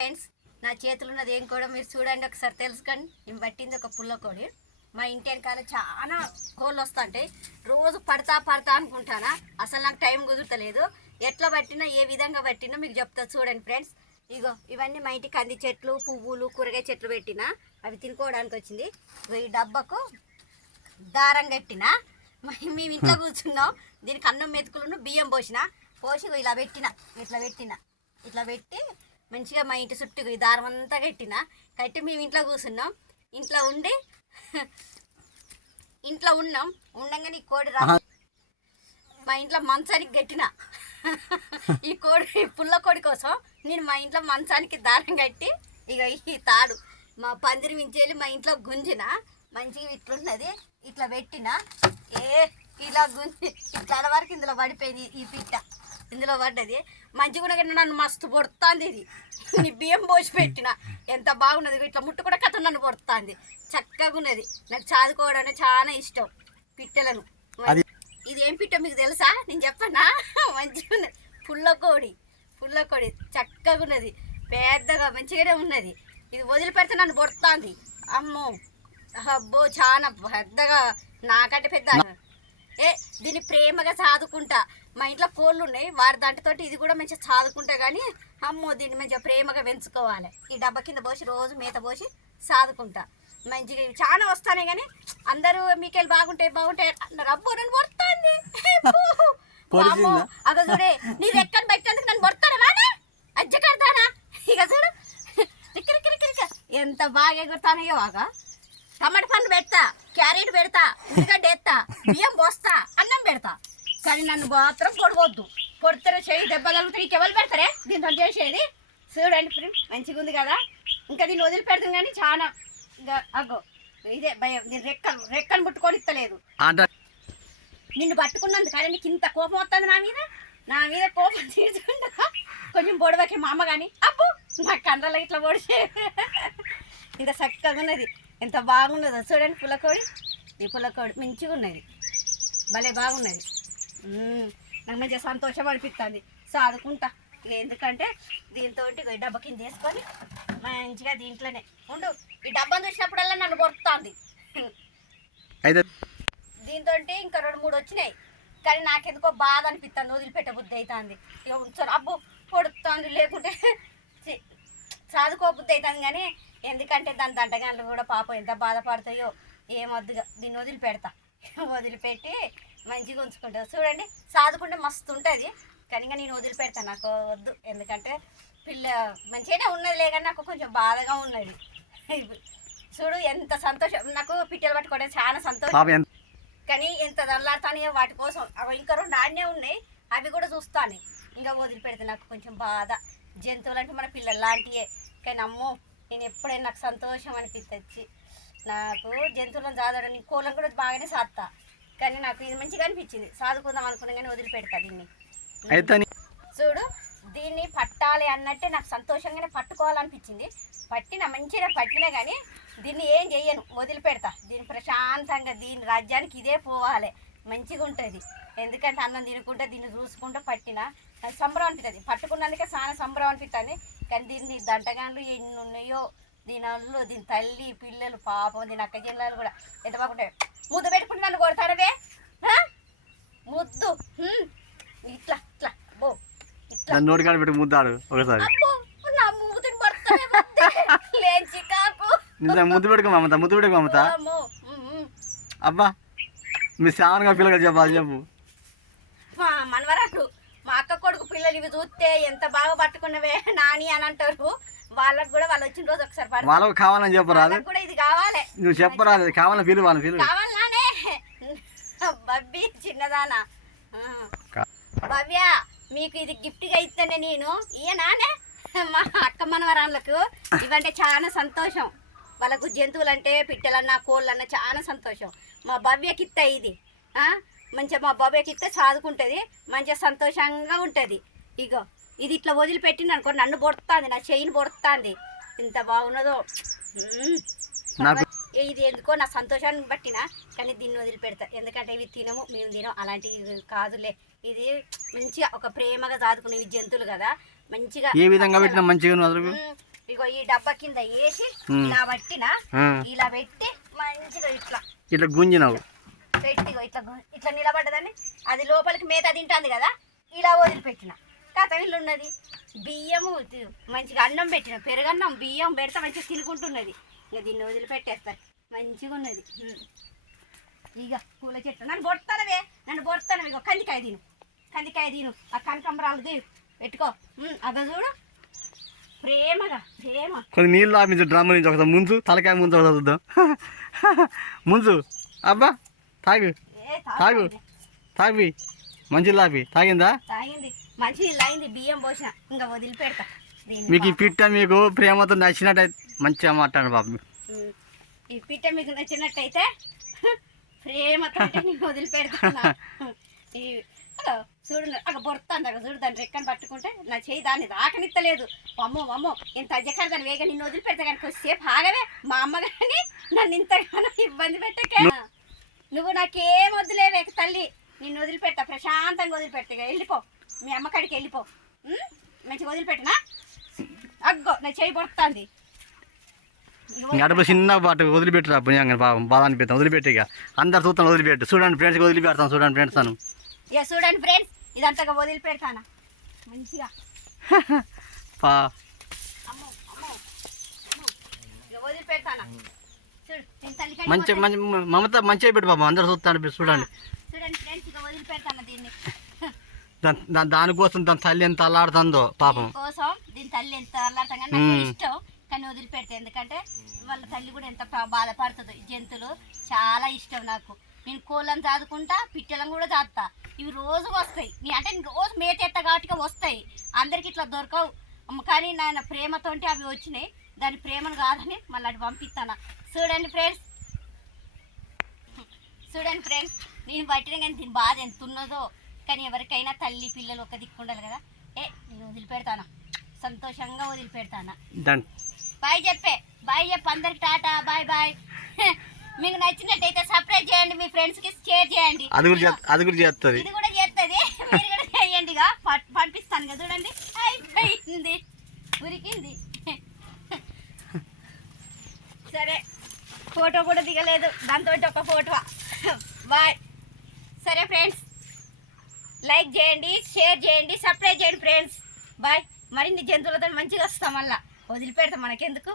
Friends నా చేతులు ఉన్నది ఏం కూడా మీరు చూడండి ఒకసారి తెలుసుకోండి. నేను పట్టింది ఒక పుల్ల కోడి. మా ఇంటి వెనకాల చాలా కోళ్ళు వస్తుంటాయి రోజు పడతా పడతా అనుకుంటానా? అసలు నాకు టైం కుదురుతలేదు. ఎట్లా పట్టినా ఏ విధంగా పట్టినా మీకు చెప్తా చూడండి ఫ్రెండ్స్ ఇగో ఇవన్నీ మా ఇంటి కంది చెట్లు పువ్వులు కూరగాయ చెట్లు పెట్టిన. అవి తినుకోవడానికి వచ్చింది. ఇగో ఈ డబ్బాకు దారం కట్టిన. మేము ఇంట్లో కూర్చున్నాం. దీనికి అన్నం మెతుకులను బియ్యం పోసిన. పోసి ఇలా పెట్టిన. ఇట్లా పెట్టిన. ఇట్లా పెట్టి మంచిగా మా ఇంటి చుట్టూ ఈ దారం అంతా కట్టిన కట్టి మేము ఇంట్లో కూర్చున్నాం. ఇంట్లో ఉండి ఇంట్లో ఉన్నాం. ఉండంగానే ఈ కోడి రా మా ఇంట్లో మంచానికి కట్టిన. ఈ కోడి పుల్ల కోడి కోసం నేను మా ఇంట్లో మంచానికి దారం కట్టి ఇక ఈ తాడు మా పందిరి మించేలి మా ఇంట్లో గుంజిన. మంచిగా ఇట్లున్నది ఇట్లా పెట్టిన. ఏ ఇలా గుంజి ఇట్లా వరకు ఇందులో పడిపోయింది ఈ పిట్ట. ఇందులో పడ్డది. మంచిగా కూడా నన్ను మస్తు పొడుతుంది ఇది. నీ బియ్యం పోసి పెట్టిన. ఎంత బాగున్నది ఇట్లా ముట్టు కూడా కథ నన్ను పొడుతుంది. చక్కగా ఉన్నది. నాకు చదువుకోవడం చాలా ఇష్టం పిట్టలను. ఇది ఏం పిట్ట మీకు తెలుసా? నేను చెప్పనా? మంచిగా ఉన్నది. పుల్ల కోడి. పుల్ల కోడి. చక్కగా ఉన్నది. పెద్దగా మంచిగానే ఉన్నది. ఇది వదిలిపెడితే నన్ను పొడుతుంది. అమ్మో! అబ్బో! చాలా పెద్దగా. నాకంటే పెద్ద. ఏ దీన్ని ప్రేమగా సాదుకుంటా. మా ఇంట్లో కోళ్ళు ఉన్నాయి వారి దాంట్తోటి ఇది కూడా మంచిగా సాదుకుంటా కానీ అమ్మో దీన్ని మంచిగా ప్రేమగా పెంచుకోవాలి. ఈ డబ్బా కింద పోసి రోజు మేత పోసి సాదుకుంటా. మంచిగా ఇవి చాలా వస్తానే కానీ అందరూ మీకెళ్ళి బాగుంటాయి బాగుంటాయి అన్నారు. అబ్బో నన్ను పొడిచిందా? అగ చూడే నీ రెక్కను పెట్టేందుకు నన్ను కొడతారా వానే అజ్జ కడతానా? ఇక చూడు. ఎంత బాగా ఎగురుతానయ్యో బాగా టమాటా పండు పెడతా క్యారెట్ పెడతా ఉల్లిగడ్డ ఎత్తా బియ్యం పోస్తా అన్నం పెడతా. కానీ నన్ను మాత్రం పొడవద్దు పొడితే చేయి దెబ్బ తగిలితే నీకు ఎవరు పెడతారే? దీంతో చేసేది? చూడండి ఫ్రెండ్ మంచిగా ఉంది కదా? ఇంకా దీన్ని వదిలిపెడతాం కానీ చాలా ఇంకా అగ్గో ఇదే భయం. దీని రెక్కలు రెక్కను ముట్టుకొని ఇస్తలేదు నిన్ను పట్టుకున్నందుకు కానీ నీకు ఇంత కోపం వస్తుంది నా మీద? నా మీద కోపం తీర్చుకుంటా? కొంచెం పొడవకి మా అమ్మ కానీ. అప్పు నా కండ్రలో ఇట్లా పొడిచే. ఇంత చక్కగా ఉన్నది. ఎంత బాగున్నదో. చూడండి పుల్లకోడి ఈ పుల్లకోడి మంచిగా ఉన్నది భలే బాగున్నది. నాకు మంచిగా సంతోషం అనిపిస్తుంది సాదుకుంటా ఎందుకంటే దీంతో ఈ డబ్బా కింద వేసుకొని మంచిగా దీంట్లోనే ఉండు. ఈ డబ్బాను చూసినప్పుడల్లా నన్ను కొడుతుంది. దీంతో ఇంకా రెండు మూడు వచ్చినాయి. కానీ నాకెందుకో బాధ అనిపిస్తుంది వదిలిపెట్ట బుద్ధి అవుతుంది ఇక ఉంచారు అబ్బో పొడుతుంది లేకుంటే చదువుకో బుద్ధి అవుతుంది కానీ ఎందుకంటే దాని దంటగాన్లు కూడా పాపం ఎంత బాధపడతాయో ఏమొద్దుగా. దీన్ని వదిలిపెడతా. వదిలిపెట్టి మంచిగా ఉంచుకుంటా చూడండి చదువుకుంటే మస్తు ఉంటుంది. కానీ నేను వదిలిపెడతా నాకు వద్దు. ఎందుకంటే పిల్ల మంచిగానే ఉన్నది లేక నాకు కొంచెం బాధగా ఉన్నది. చూడు ఎంత సంతోషం. నాకు పిట్టలు పట్టుకోవడం చాలా సంతోషం. కానీ ఎంత దల్లాడుతానో వాటి కోసం. అవి ఇంకా రెండు ఆడనే ఉన్నాయి. అవి కూడా చూస్తాను. ఇంకా వదిలిపెడితే నాకు కొంచెం బాధ. జంతువులు అంటే మన పిల్లలు లాంటివే కానీ అమ్మో నేను ఎప్పుడైనా నాకు సంతోషం అనిపిస్తుంది నాకు జంతువులను సాదడం కోళ్ళను కూడా బాగానే సాదుతా. కానీ నాకు ఇది మంచిగా అనిపించింది. సాదుకుందాం అనుకున్నా కానీ వదిలిపెడతా దీన్ని. అయితే చూడు దీన్ని పట్టాలి అన్నట్టే నాకు సంతోషంగానే పట్టుకోవాలనిపించింది. పట్టిన మంచిగా పట్టినా కానీ దీన్ని ఏం చెయ్యను వదిలిపెడతా. దీన్ని ప్రశాంతంగా దీని రాజ్యానికి ఇదే పోవాలి. మంచిగా ఉంటుంది. ఎందుకంటే అన్నం తినుకుంటే దీన్ని చూసుకుంటూ పట్టిన నాకు సంబరం అనిపిస్తుంది పట్టుకున్నందుకే చాలా సంబరం అనిపిస్తుంది కానీ దీన్ని దంటగాన్లు ఎన్ని ఉన్నాయో దీని అల్లు దీని తల్లి పిల్లలు పాపం దీని అక్క జిల్లాలు కూడా ఎంత బాగుంటాయి. ముద్దు పెట్టుకుంటే నన్ను కొడతానవే ఆ? ముద్దు. ఇట్లా ఇట్లా. బో ఇట్లా. నోటి కాడ పెట్టి ముద్దాడు ఒకసారి. నా మూతిని. లేచి కాకు. నిజం ముద్దు పెట్టుకో మమత ముద్దు పెట్టుకో మమత. అబ్బా మీ శ్రావణగా పిల్లగా చెప్పాలి చెప్పు మా మనవరాలు మా అక్క కొడుకు పిల్లలు ఇవి చూస్తే ఎంత బాగా పట్టుకున్నవే నాని అని అంటారు. వాళ్ళకి కూడా వాళ్ళు వచ్చిన రోజు ఒకసారి వాళ్ళకు కావాలని చెప్పరాదు. కూడా ఇది కావాలి. నువ్వు చెప్పరాదు కావాలని పిలువు వాళ్ళని పిలువు కావాలనే బబ్బి చిన్నదానా. భవ్య మీకు ఇది గిఫ్ట్గా ఇస్తానే నేను. ఇయ్యనానే మా అక్క మనవరాళ్ళకు ఇవంటే చాలా సంతోషం. వాళ్ళకు జంతువులు అంటే పిట్టలన్నా కోళ్ళన్నా చాలా సంతోషం. మా భవ్యకి ఇస్తా ఇది. ఆ? మంచిగా మా భవ్యకి ఇస్తే చదువుకుంటుంది మంచిగా సంతోషంగా ఉంటుంది. ఇగో ఇది ఇట్లా వదిలిపెట్టింది అనుకో నన్ను పొడుతుంది నా చెయ్యిని పొడుతుంది ఇంత బాగున్నదో. నాకు ఇది ఎందుకో నా సంతోషాన్ని బట్టినా కానీ దీన్ని వదిలిపెడతా. ఎందుకంటే ఇవి తినము మేము తినం అలాంటివి కాదులే. ఇది మంచిగా ఒక ప్రేమగా సాదుకునేవి జంతువులు కదా. మంచిగా ఏ విధంగా పెట్టినా మంచిగా ఇగో ఈ డబ్బా కింద వేసి. ఇలా పట్టిన ఇలా పెట్టి మంచిగా ఇట్లా. ఇట్లా గుంజినావు. పెట్టి ఇగో ఇట్లా ఇట్లా నిలబడ్డదని అది లోపలికి మేత తింటుంది కదా ఇలా వదిలిపెట్టిన. కథ ఇల్లు ఉన్నది బియ్యము మంచిగా అన్నం పెట్టిన. పెరుగన్నం బియ్యం పెడితే మంచిగా తినుకుంటున్నది. ఇక దీన్ని వదిలిపెట్టేస్తారు. మంచిగా ఉన్నది. ఇక పూల చెట్టు. నన్ను బొడతానవే నన్ను బొడతానవి. ఇగో కందికాయ తిను. కందికాయ తిను. ఆ కనకంబరాలు తీ పెట్టుకో. అదో చూడు. ప్రేమగా ప్రేమ. కొన్ని నీళ్ళు ఆపించు డ్రమ్ నుంచి ఒకసారి. ముంచు. తలకాయ ముంచు ఒకసారి చూద్దాం. ముంచు. అబ్బా తాగు. తాగు. తాగు. మంచి లాపి తాగిందా? తాగింది. మంచి నీళ్ళు అయింది బియ్యం పోసిన. ఇంకా వదిలిపెడతా. మీకు ఈ. పిట్ట మీకు ప్రేమతో నచ్చినట్టయితే మంచిగా మాట్లాడు బాబు. ఈ పిట్ట మీకు నచ్చినట్టయితే ప్రేమతో నేను వదిలిపెడతాను ఈ అక్కడ బొడతాను అక్కడ చూడు దాన్ని రెక్కని పట్టుకుంటే నా చేయి దాన్ని రాకనిత్తలేదు. అమ్మో అమ్మో ఇంత అజ్జకారు దాన్ని వేగ నిన్ను వదిలిపెడతా కానీ కొద్దిసేపు ఆగవే. మా అమ్మ కానీ నన్ను ఇంతగానో ఇబ్బంది పెట్టకే. నువ్వు నాకేం వదిలేవే తల్లి. నిన్ను వదిలిపెట్టా ప్రశాంతంగా వదిలిపెట్టా ఇక వెళ్ళిపో. మీ అమ్మ కాడికి వెళ్ళిపో? మంచిగా వదిలిపెట్టనా? అగ్గో నా చేయి పడుతుంది ఇంక అడుపు చిన్న పాటు వదిలిపెట్టురా పుణ్యంగా పాపం బాధ అనిపిస్తాం వదిలిపెట్టి ఇక. అందరు చూస్తాను వదిలిపెట్టు. చూడండి ఫ్రెండ్స్కి వదిలిపెడతాను చూడండి ఫ్రెండ్స్ తను ఇక చూడండి ఫ్రెండ్స్ ఇదంతా వదిలిపెడతానా? మంచిగా. పా. వదిలిపెడతానా? మంచి మంచి మమత మంచిగా పెట్టు బాబు అందరు చూస్తాను చూడండి. ఫ్రెండ్స్ దానికోసం దాని తల్లి ఎంత అల్లాడుతుందో పాపం. దీని కోసం దీని తల్లి ఎంత అల్లాడతాం కానీ నాకు మ్మ్. ఇష్టం. కానీ వదిలిపెడతా. ఎందుకంటే వాళ్ళ తల్లి కూడా ఎంత బాధపడుతుందో. జంతువులు చాలా ఇష్టం నాకు. నేను కోళ్ళని చాదుకుంటా పిట్టలను కూడా చాదుతా ఇవి రోజు వస్తాయి. నీ అంటే రోజు మేత ఎత్త కాబట్టి వస్తాయి. అందరికి ఇట్లా దొరకవు. కానీ నాయన ప్రేమతోటి అవి వచ్చినాయి. దాని ప్రేమను కాదని మళ్ళీ అటు పంపిస్తాను. చూడండి ఫ్రెండ్స్. చూడండి ఫ్రెండ్స్. నేను పట్టిన కానీ దీని బాధ ఎంత ఉన్నదో. కానీ ఎవరికైనా తల్లి పిల్లలు ఒక దిక్కు ఉండాలి కదా. ఏ నేను వదిలిపెడతాను? సంతోషంగా వదిలిపెడతాను? బాయ్ చెప్పే. బాయ్ చెప్పు అందరికి టాటా బాయ్ బాయ్. మీకు నచ్చినట్టయితే సబ్స్క్రైబ్ చేయండి మీ ఫ్రెండ్స్కి షేర్ చేయండి. అది కూడా చేస్త- అది కూడా చేస్తుంది ఇది కూడా చేస్తుంది మీరు కూడా చేయండి ఇక ప- పంపిస్తాను కదా చూడండి. అయిపోయింది. ఉరికింది. సరే. ఫోటో కూడా దిగలేదు. దాంతో ఒక ఫోటో. బాయ్. సరే ఫ్రెండ్స్. లైక్ చేయండి షేర్ చేయండి సబ్స్క్రైబ్ చేయండి ఫ్రెండ్స్. బాయ్. మరిన్ని జంతువులతో మంచిగా వస్తాం మళ్ళా. వదిలిపెడతాం మనకెందుకు?